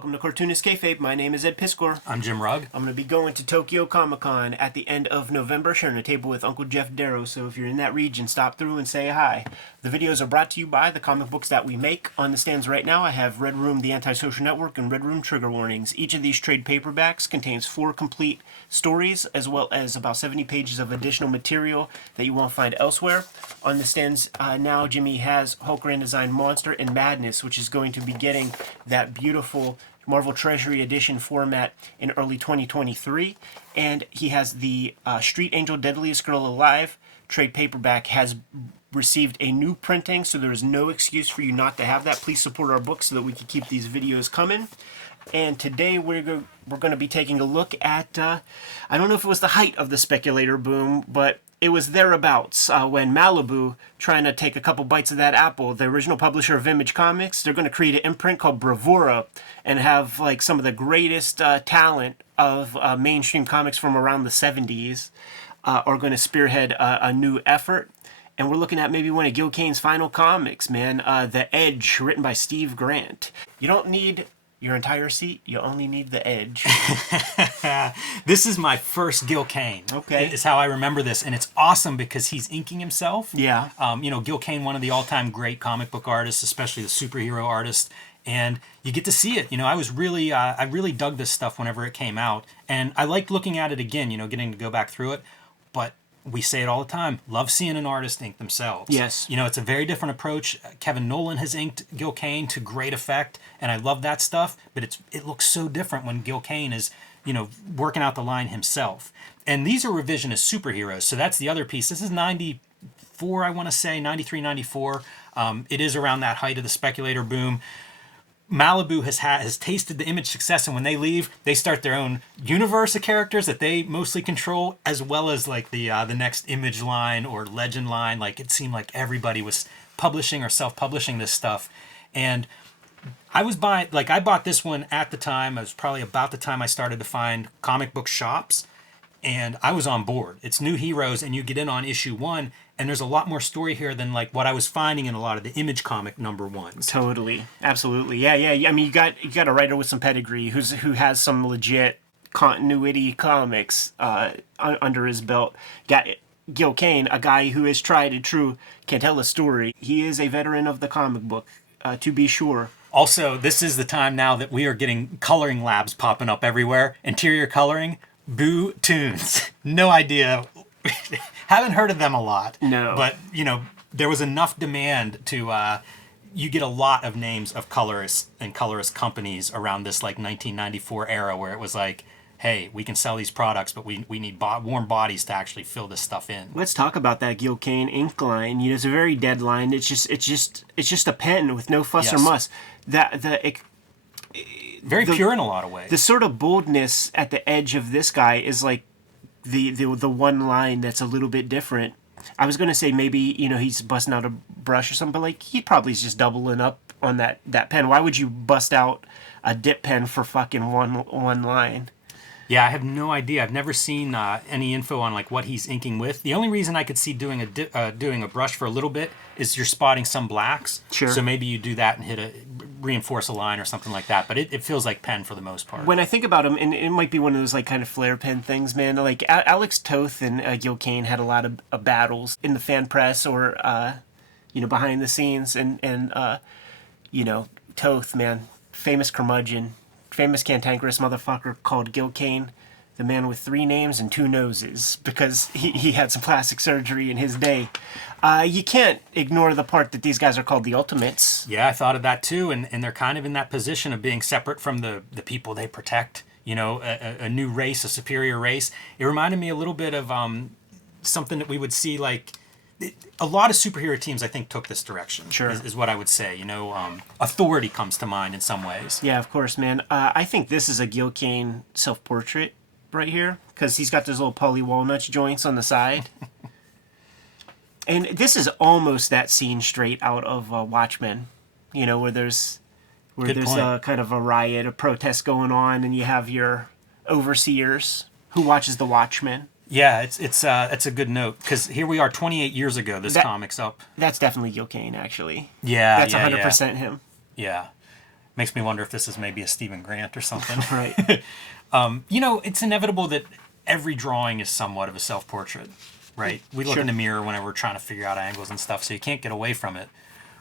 Welcome to Cartoonist Kayfabe. My name is Ed Piskor. I'm Jim Rugg. I'm going to be going to Tokyo Comic Con at the end of November, sharing a table with Uncle Jeff Darrow. So if you're in that region, stop through and say hi. The videos are brought to you by the comic books that we make. On the stands right now, I have Red Room, The Antisocial Network, and Red Room Trigger Warnings. Each of these trade paperbacks contains 4 complete stories, as well as about 70 pages of additional material that you won't find elsewhere. On the stands now, Jimmy has Hulk Grand Design Monster and Madness, which is going to be getting that beautiful Marvel Treasury Edition format in early 2023. And he has the Street Angel Deadliest Girl Alive trade paperback has received a new printing, so there is no excuse for you not to have that. Please support our book so that we can keep these videos coming. And today we're going to be taking a look at, I don't know if it was the height of the speculator boom, but it was thereabouts when Malibu, trying to take a couple bites of that apple, the original publisher of Image Comics, they're going to create an imprint called Bravura and have like some of the greatest talent of mainstream comics from around the 70s are going to spearhead a new effort. And we're looking at maybe one of Gil Kane's final comics, man, The Edge, written by Steve Grant. You don't need your entire seat, you only need the edge. This is my first Gil Kane. Okay. Is how I remember this, and it's awesome because he's inking himself. Yeah. Gil Kane, one of the all-time great comic book artists, especially the superhero artists, and you get to see it. I really dug this stuff whenever it came out, and I liked looking at it again, getting to go back through it, but we say it all the time, love seeing an artist ink themselves. Yes. It's a very different approach. Kevin Nolan has inked Gil Kane to great effect, and I love that stuff, but it looks so different when Gil Kane is, working out the line himself. And these are revisionist superheroes, so that's the other piece. This is 94, I want to say, 93, 94. It is around that height of the speculator boom. Malibu has tasted the Image success, and when they leave, they start their own universe of characters that they mostly control, as well as like the next Image line or Legend line. Like it seemed like everybody was publishing or self-publishing this stuff, and I bought this one at the time. It was probably about the time I started to find comic book shops, and I was on board. It's new heroes, and you get in on issue 1. And there's a lot more story here than like what I was finding in a lot of the Image comic number 1s. Totally, absolutely, yeah. I mean, you got a writer with some pedigree who has some legit continuity comics under his belt. Got Gil Kane, a guy who is tried and true, can tell a story. He is a veteran of the comic book, to be sure. Also, this is the time now that we are getting coloring labs popping up everywhere. Interior coloring, Boo Tunes. No idea. Haven't heard of them a lot. No. But, there was enough demand to, you get a lot of names of colorists and colorist companies around this like 1994 era where it was like, hey, we can sell these products, but we need warm bodies to actually fill this stuff in. Let's talk about that Gil Kane ink line. It's a very dead line. It's just a pen with no fuss or muss. Very pure in a lot of ways. The sort of boldness at the edge of this guy is like the one line that's a little bit different. I was gonna say maybe he's busting out a brush or something, but like he probably is just doubling up on that pen. Why would you bust out a dip pen for fucking one line? Yeah, I have no idea. I've never seen any info on like what he's inking with. The only reason I could see doing a brush for a little bit is you're spotting some blacks. Sure. So maybe you do that and reinforce a line or something like that. But it feels like pen for the most part. When I think about him, and it might be one of those like kind of flare pen things, man. Like Alex Toth and Gil Kane had a lot of battles in the fan press or behind the scenes, and Toth, man, famous curmudgeon. Famous cantankerous motherfucker called Gil Kane the man with 3 names and 2 noses because he had some plastic surgery in his day. You can't ignore the part that these guys are called the Ultimates. Yeah, I thought of that too, and they're kind of in that position of being separate from the people they protect. A new race, a superior race. It reminded me a little bit of something that we would see like a lot of superhero teams, I think, took this direction. Sure. Is what I would say. Authority comes to mind in some ways. Yeah, of course, man. I think this is a Gil Kane self-portrait right here because he's got those little Polly Walnuts joints on the side. And this is almost that scene straight out of Watchmen, where there's kind of a riot, a protest going on, and you have your overseers who watches the Watchmen. Yeah, it's a good note because here we are 28 years ago. This comic's up. That's definitely Gil Kane, actually. Yeah, that's 100% him. Yeah, Makes me wonder if this is maybe a Stephen Grant or something. Right. You know, it's inevitable that every drawing is somewhat of a self-portrait, right? We look Sure. in the mirror whenever we're trying to figure out angles and stuff, so you can't get away from it.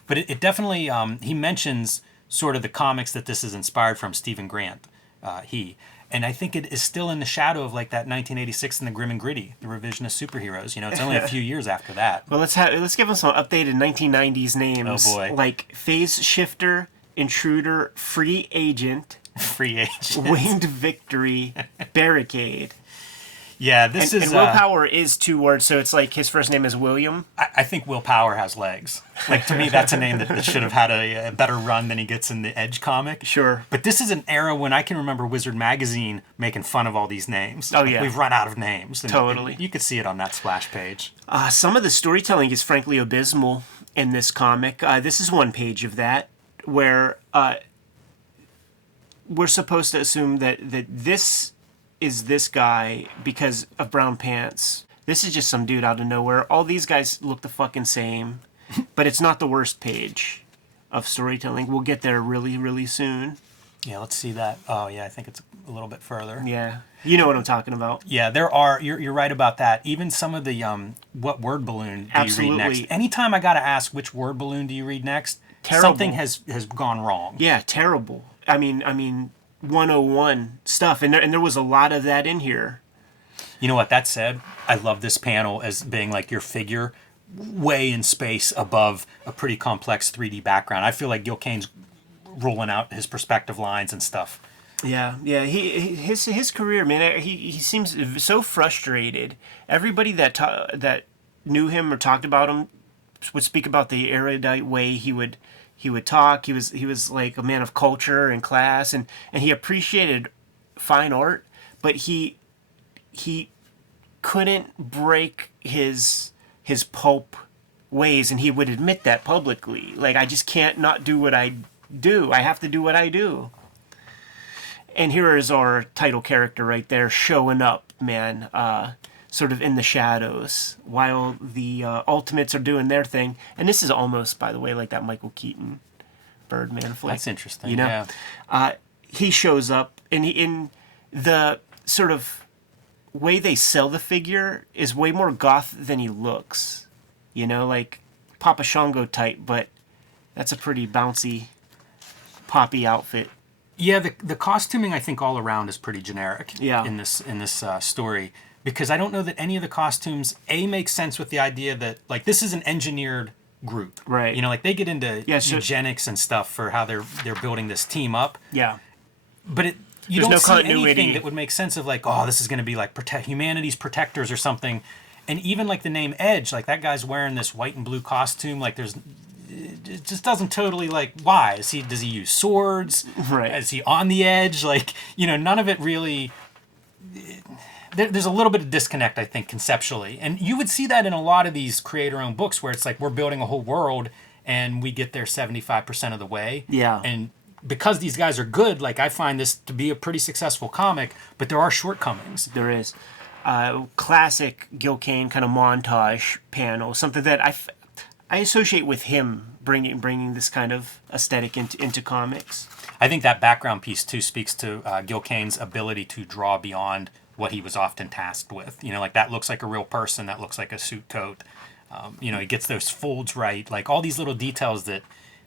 But it definitely, he mentions sort of the comics that this is inspired from, Stephen Grant, and I think it is still in the shadow of like that 1986 and the Grim and Gritty, the revisionist superheroes. You know, it's only a few years after that. Well, let's give them some updated 1990s names. Oh, boy. Like Phase Shifter, Intruder, Free Agent, Free agent. Winged Victory, Barricade. Yeah, this And is. Willpower is 2 words, so it's like his first name is William. I think Willpower has legs. Like, to me, that's a name that should have had a better run than he gets in the Edge comic. Sure. But this is an era when I can remember Wizard Magazine making fun of all these names. Oh, yeah. We've run out of names. And Totally. you could see it on that splash page. Some of the storytelling is frankly abysmal in this comic. This is one page of that, where we're supposed to assume that this is this guy because of brown pants. This is just some dude out of nowhere. All these guys look the fucking same, but it's not the worst page of storytelling. We'll get there really, really soon. Yeah, let's see that. Oh, yeah, I think it's a little bit further. Yeah. You know what I'm talking about. Yeah, there are. You're right about that. Even some of the what word balloon do Absolutely. you read next? Anytime I got to ask which word balloon do you read next, Terrible. something has gone wrong. Yeah, terrible. I mean 101 stuff, and there was a lot of that in here. You know what? That said, I love this panel as being like your figure way in space above a pretty complex 3D background. I feel like Gil Kane's rolling out his perspective lines and stuff. Yeah. His career, man. He seems so frustrated. Everybody that knew him or talked about him would speak about the erudite way he would talk. He was like a man of culture and class, and he appreciated fine art, but he couldn't break his pulp ways, and he would admit that publicly. Like, I just can't not do what I do. I have to do what I do. And here is our title character right there showing up, man, sort of in the shadows while the Ultimates are doing their thing. And this is almost, by the way, like that Michael Keaton Birdman flick. That's interesting. You know, Yeah. He shows up, and in the sort of way they sell the figure is way more goth than he looks. You know, like Papa Shango type, but that's a pretty bouncy, poppy outfit. Yeah, the costuming I think all around is pretty generic. Yeah. In this story, because I don't know that any of the costumes make sense with the idea that like this is an engineered group. Right. You know, like they get into So, eugenics and stuff for how they're building this team up. yeah. But you There's don't no see continuity. anything that would make sense of like, oh, this is going to be like humanity's protectors or something. And even like the name Edge, like that guy's wearing this white and blue costume. Like it just doesn't totally like, why? Does he use swords? Right. Is he on the edge? Like, you know, none of it really. There's a little bit of disconnect, I think, conceptually. And you would see that in a lot of these creator-owned books where it's like we're building a whole world and we get there 75% of the way. Yeah. And because these guys are good, like I find this to be a pretty successful comic, but there are shortcomings. There is. Classic Gil Kane kind of montage panel, something that I associate with him bringing this kind of aesthetic into comics. I think that background piece, too, speaks to Gil Kane's ability to draw beyond what he was often tasked with. You know, like that looks like a real person, that looks like a suit coat. You know, he gets those folds right, like all these little details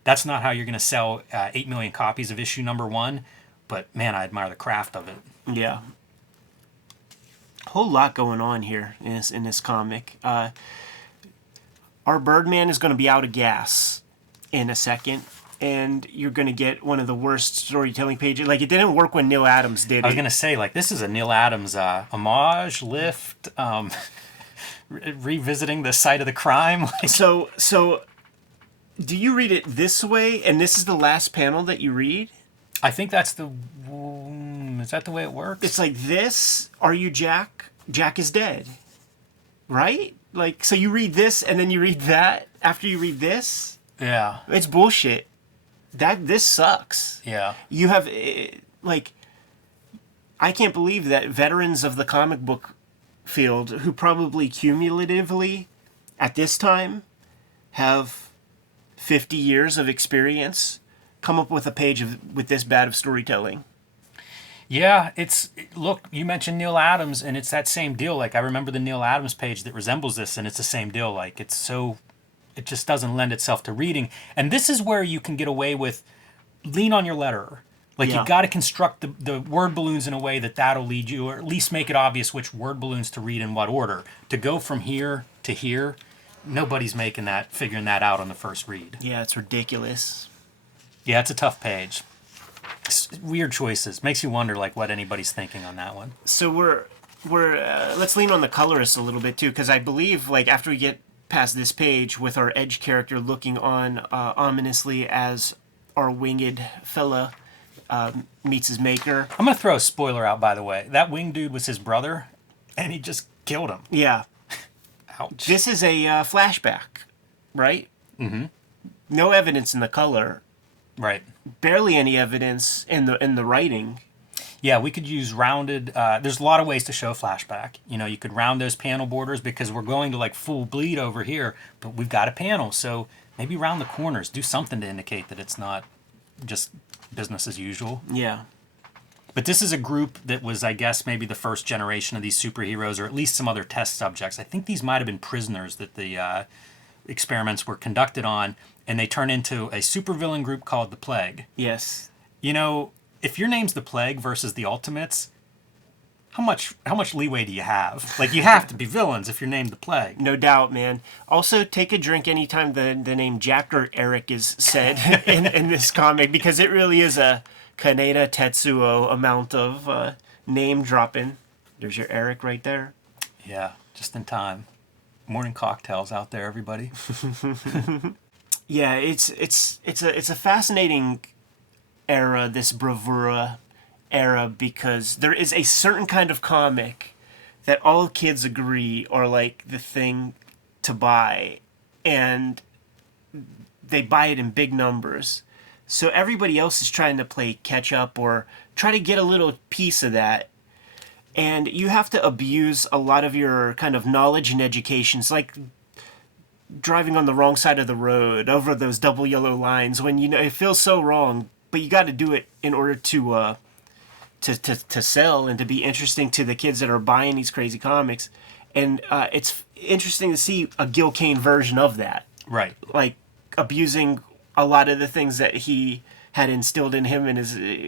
that's not how you're going to sell 8 million copies of issue number 1, but man, I admire the craft of it. Yeah. Whole lot going on here in this comic. Our Birdman is going to be out of gas in a second, and you're going to get one of the worst storytelling pages. Like, it didn't work when Neil Adams did it. I was going to say, like, this is a Neil Adams homage, lift, revisiting the site of the crime. So do you read it this way, and this is the last panel that you read? I think that's is that the way it works? It's like this, are you Jack? Jack is dead. Right? Like, so you read this, and then you read that after you read this? Yeah. It's bullshit. This sucks. Yeah. You have, like, I can't believe that veterans of the comic book field, who probably cumulatively, at this time, have 50 years of experience, come up with a page with this bad of storytelling? Yeah, look, you mentioned Neil Adams, and it's that same deal. Like, I remember the Neil Adams page that resembles this, and it's the same deal. Like, it just doesn't lend itself to reading. And this is where you can get away with lean on your letterer. Like, Yeah. you got to construct the word balloons in a way that'll lead you, or at least make it obvious which word balloons to read in what order. To go from here to here, nobody's figuring that out on the first read. Yeah, it's ridiculous. Yeah, it's a tough page. Weird choices. Makes you wonder, like, what anybody's thinking on that one. So we're let's lean on the colorist a little bit too, because I believe, like, after we get past this page with our edge character looking on ominously as our winged fella meets his maker. I'm gonna throw a spoiler out, by the way. That winged dude was his brother, and he just killed him. Yeah. Ouch. This is a flashback, right? Mm-hmm. No evidence in the color. Right. Barely any evidence in the writing. Yeah, we could use rounded. There's a lot of ways to show flashback. You know, you could round those panel borders because we're going to like full bleed over here, but we've got a panel, so maybe round the corners. Do something to indicate that it's not just business as usual. Yeah. But this is a group that was, I guess, maybe the first generation of these superheroes, or at least some other test subjects. I think these might have been prisoners that the experiments were conducted on, and they turn into a supervillain group called the Plague. Yes. You know, if your name's the Plague versus the Ultimates, how much leeway do you have? Like, you have to be villains if you're named the Plague. No doubt, man. Also, take a drink anytime the name Jack or Eric is said in this comic, because it really is a Kaneda Tetsuo amount of name dropping. There's your Eric right there. Yeah, just in time. Morning cocktails out there, everybody. Yeah, it's a fascinating era, this bravura era, because there is a certain kind of comic that all kids agree are like the thing to buy, and they buy it in big numbers. So everybody else is trying to play catch up or try to get a little piece of that. And you have to abuse a lot of your kind of knowledge and education. It's like driving on the wrong side of the road over those double yellow lines when you know it feels so wrong, but you got to do it in order to sell and to be interesting to the kids that are buying these crazy comics. And it's interesting to see a Gil Kane version of that. Right. Like abusing a lot of the things that he had instilled in him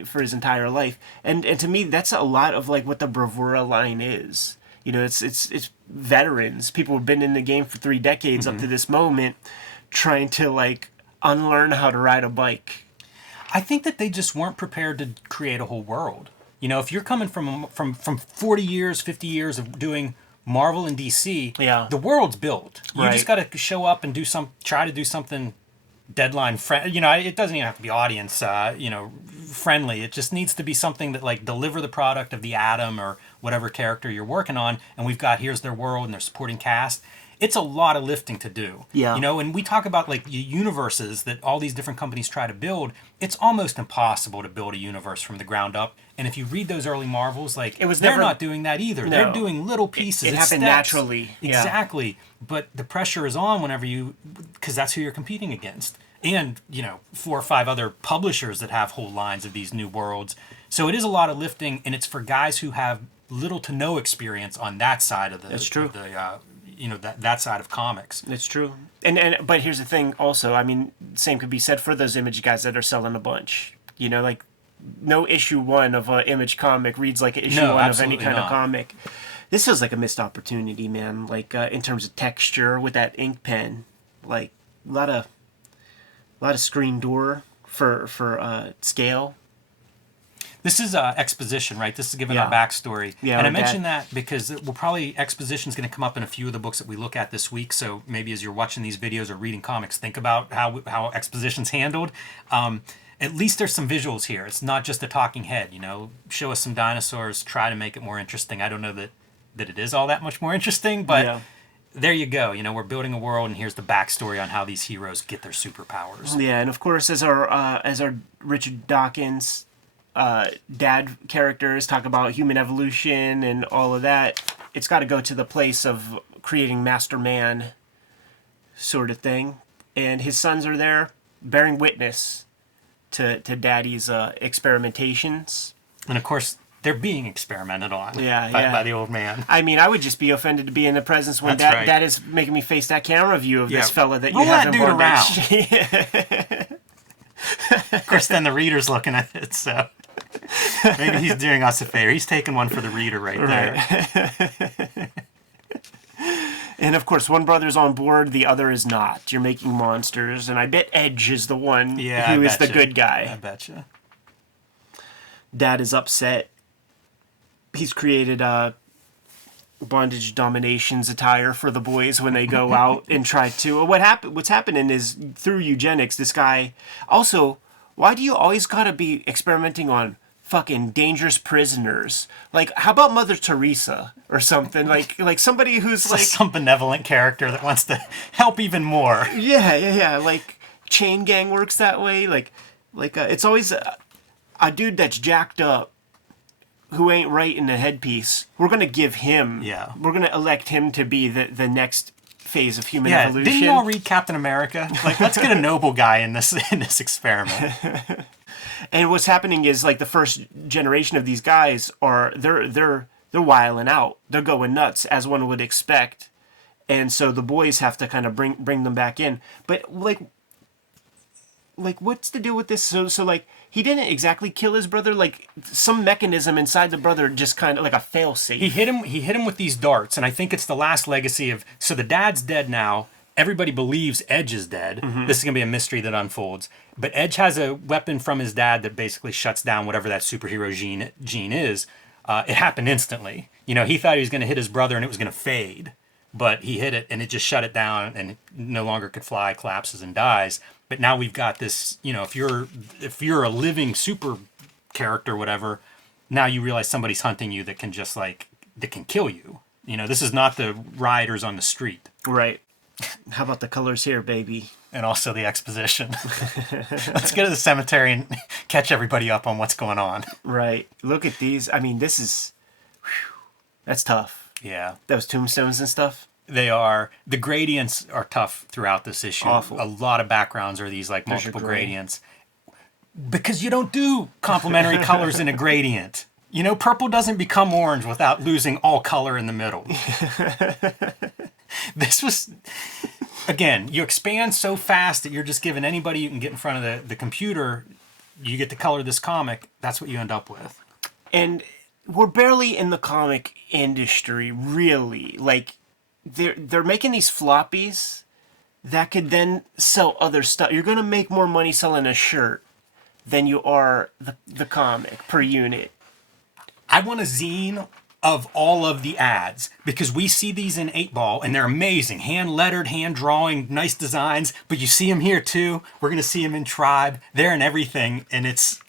for his entire life. And to me, that's a lot of like what the bravura line is. You know, it's veterans, people who've been in the game for 3 decades up to this moment, trying to like unlearn how to ride a bike. I think that they just weren't prepared to create a whole world. You know, if you're coming from 40 years, 50 years of doing Marvel and DC, Yeah. the world's built. You Right. just got to show up and try to do something deadline friendly. You know, it doesn't even have to be audience, friendly. It just needs to be something that like deliver the product of the Atom or whatever character you're working on. And we've got here's their world and their supporting cast. It's a lot of lifting to do. Yeah. You know, and we talk about like universes that all these different companies try to build. It's almost impossible to build a universe from the ground up. And if you read those early Marvels, like they're never- not doing that either. No. They're doing little pieces. It It's happened steps. naturally. Yeah. Exactly. But the pressure is on because that's who you're competing against. And, 4 or 5 other publishers that have whole lines of these new worlds. So it is a lot of lifting, and it's for guys who have little to no experience on that side of the. That's true. That side of comics. It's true. But here's the thing also, I mean, same could be said for those Image guys that are selling a bunch. You know, like no issue 1 of an Image comic reads like issue 1 of any absolutely kind not. of comic. This feels like a missed opportunity, man. Like in terms of texture with that ink pen, like a lot of screen door for scale. This is exposition, right? This is giving our Yeah. backstory. Yeah, and I our mentioned that because exposition is going to come up in a few of the books that we look at this week. So maybe as you're watching these videos or reading comics, think about how exposition's handled. At least there's some visuals here. It's not just a talking head, show us some dinosaurs, try to make it more interesting. I don't know that it is all that much more interesting, but Yeah. there you go. We're building a world, and here's the backstory on how these heroes get their superpowers. Yeah, and of course, as our Richard Dawkins dad characters talk about human evolution and all of that, it's got to go to the place of creating Master Man sort of thing. And his sons are there bearing witness to Daddy's experimentations. And of course, they're being experimented on Yeah, by the old man. I mean, I would just be offended to be in the presence when That's right. Dad is making me face that camera view of this fella that Roll you have that in dude bondage. Of course, then the reader's looking at it, so maybe he's doing us a favor. He's taking one for the reader right there. And of course, one brother's on board, the other is not. You're making monsters, and I bet Edge is the one who is the good guy. I betcha. Dad is upset. He's created bondage dominations attire for the boys when they go out and try to. What's happening is through eugenics, this guy. Also, why do you always gotta be experimenting on fucking dangerous prisoners? Like, how about Mother Teresa or something? Like somebody who's like Some benevolent character that wants to help even more. yeah. Like Chain Gang works that way. Like it's always a dude that's jacked up who ain't right in the headpiece. We're gonna give him. Yeah. We're gonna elect him to be the next phase of human Yeah, evolution. didn't you all read Captain America? Like, let's get a noble guy in this experiment. And what's happening is like the first generation of these guys are they're wiling out. They're going nuts as one would expect. And so the boys have to kind of bring them back in. But like what's the deal with this? So like he didn't exactly kill his brother. Like some mechanism inside the brother just kind of like a failsafe. He hit him with these darts, and I think it's the last legacy of. So the dad's dead now. Everybody believes Edge is dead. Mm-hmm. This is gonna be a mystery that unfolds. But Edge has a weapon from his dad that basically shuts down whatever that superhero gene is. It happened instantly. You know, he thought he was gonna hit his brother and it was gonna fade, but he hit it and it just shut it down and it no longer could fly, collapses and dies. But now we've got this. You know, if you're a living super character, whatever, now you realize somebody's hunting you that can kill you. You know, this is not the rioters on the street. Right. How about the colors here, baby? And also the exposition. Let's go to the cemetery and catch everybody up on what's going on. Right. Look at these. I mean, this is... that's tough. Yeah. Those tombstones and stuff. They are. The gradients are tough throughout this issue. Awful. A lot of backgrounds are these like multiple gray. gradients. Because you don't do complementary colors in a gradient. You know, purple doesn't become orange without losing all color in the middle. This was, again, you expand so fast that you're just giving anybody you can get in front of the computer, you get to color this comic, that's what you end up with. And we're barely in the comic industry, really. Like, they're making these floppies that could then sell other stuff. You're going to make more money selling a shirt than you are the comic per unit. I want a zine of all of the ads because we see these in 8-Ball and they're amazing. Hand lettered, hand drawing, nice designs. But you see them here too. We're going to see them in Tribe. They're in everything. And it's,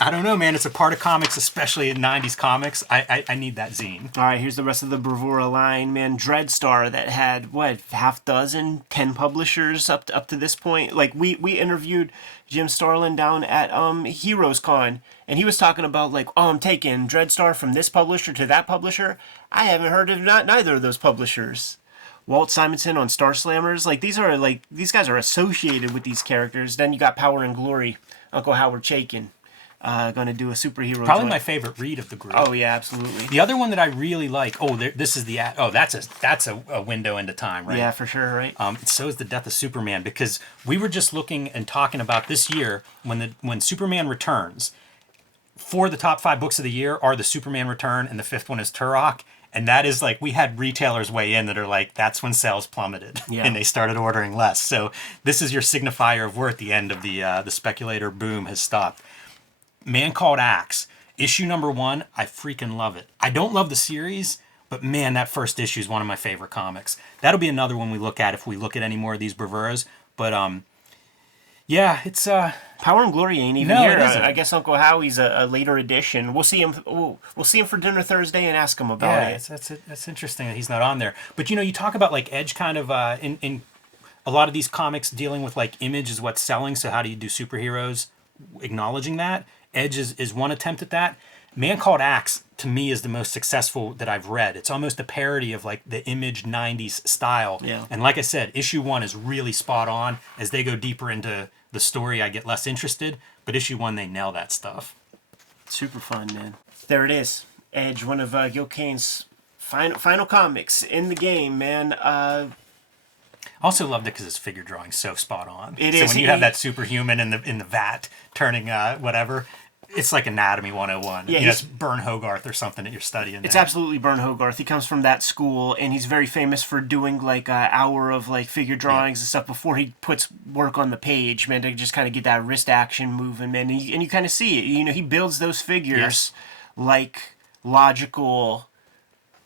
I don't know, man. It's a part of comics, especially in 90s comics. I need that zine. All right, here's the rest of the Bravura line, man. Dreadstar that had, half dozen, 10 publishers up to this point. Like, we interviewed Jim Starlin down at Heroes Con, and he was talking about, like, oh, I'm taking Dreadstar from this publisher to that publisher. I haven't heard of neither of those publishers. Walt Simonson on Star Slammers. Like, these guys are associated with these characters. Then you got Power and Glory, Uncle Howard Chaykin. Going to do a superhero. Probably my favorite read of the group. Oh yeah, absolutely. The other one that I really like. Oh, this is the. Oh, that's a window into time, right? Yeah, for sure, right. So is the Death of Superman because we were just looking and talking about this year when Superman returns. 4 of the top 5 books of the year are the Superman Return, and the 5th one is Turok. And that is like, we had retailers weigh in that are like, that's when sales plummeted and they started ordering less. So this is your signifier of we're at the end of the speculator boom has stopped. Man Called Axe, issue number 1, I freaking love it. I don't love the series, but man, that first issue is one of my favorite comics. That'll be another one we look at if we look at any more of these Bravuras. But yeah, it's Power and Glory ain't even no, here. It isn't. I guess Uncle Howie's a later edition. We'll see him. We'll see him for dinner Thursday and ask him about it. That's interesting that he's not on there. But you know, you talk about like Edge kind of in a lot of these comics dealing with like image is what's selling. So how do you do superheroes? Acknowledging that Edge is one attempt at that. Man Called Axe, to me, is the most successful that I've read. It's almost a parody of like the Image 90s style. Yeah. And like I said, issue 1 is really spot on. As they go deeper into the story, I get less interested. But issue 1, they nail that stuff. Super fun, man. There it is. Edge, one of Gil Kane's final comics in the game, man. I also loved it because his figure drawing's so spot on. It so is. when you have that superhuman in the vat turning whatever, it's like Anatomy 101. Yeah, it's Bern Hogarth or something that you're studying. It's absolutely Bern Hogarth. He comes from that school, and he's very famous for doing like an hour of like figure drawings and stuff before he puts work on the page, man, to just kind of get that wrist action moving, man. And you kind of see it. You know, he builds those figures like logical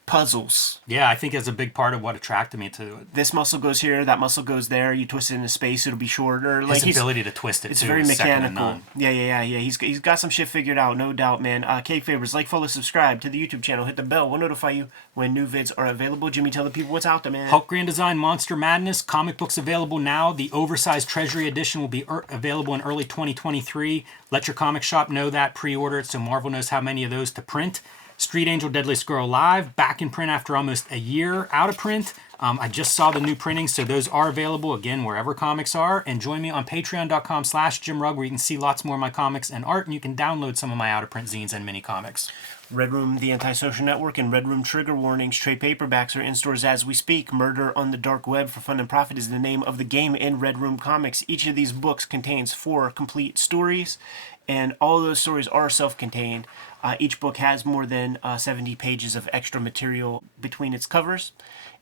puzzles. Yeah, I think it's a big part of what attracted me to it. This muscle goes here, that muscle goes there. You twist it into space, it'll be shorter. His ability to twist it, it's too, very is second to mechanical. none. Yeah. He's got some shit figured out, no doubt, man. Kayfabers, like, follow, subscribe to the YouTube channel. Hit the bell. We'll notify you when new vids are available. Jimmy, tell the people what's out there, man. Hulk Grand Design Monster Madness comic books available now. The oversized Treasury Edition will be available in early 2023. Let your comic shop know that. Pre-order it so Marvel knows how many of those to print. Street Angel Deadliest Girl Live, back in print after almost a year out of print. I just saw the new printing, so those are available, again, wherever comics are. And join me on patreon.com/JimRugg, where you can see lots more of my comics and art, and you can download some of my out-of-print zines and mini comics. Red Room, The Antisocial Network, and Red Room Trigger Warnings. Trade paperbacks are in stores as we speak. Murder on the Dark Web for Fun and Profit is the name of the game in Red Room Comics. Each of these books contains 4 complete stories, and all of those stories are self-contained. Each book has more than 70 pages of extra material between its covers.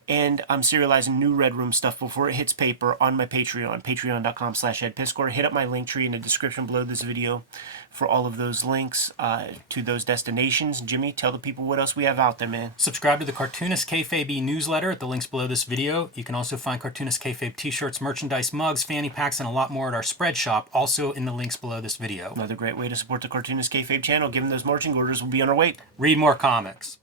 And I'm serializing new Red Room stuff before it hits paper on my Patreon, patreon.com/EdPiscor. Hit up my link tree in the description below this video for all of those links to those destinations. Jimmy, tell the people what else we have out there, man. Subscribe to the Cartoonist Kayfabe newsletter at the links below this video. You can also find Cartoonist Kayfabe t-shirts, merchandise, mugs, fanny packs, and a lot more at our spread shop, also in the links below this video. Another great way to support the Cartoonist Kayfabe channel. Given those marching orders, we'll be on our way. Read more comics.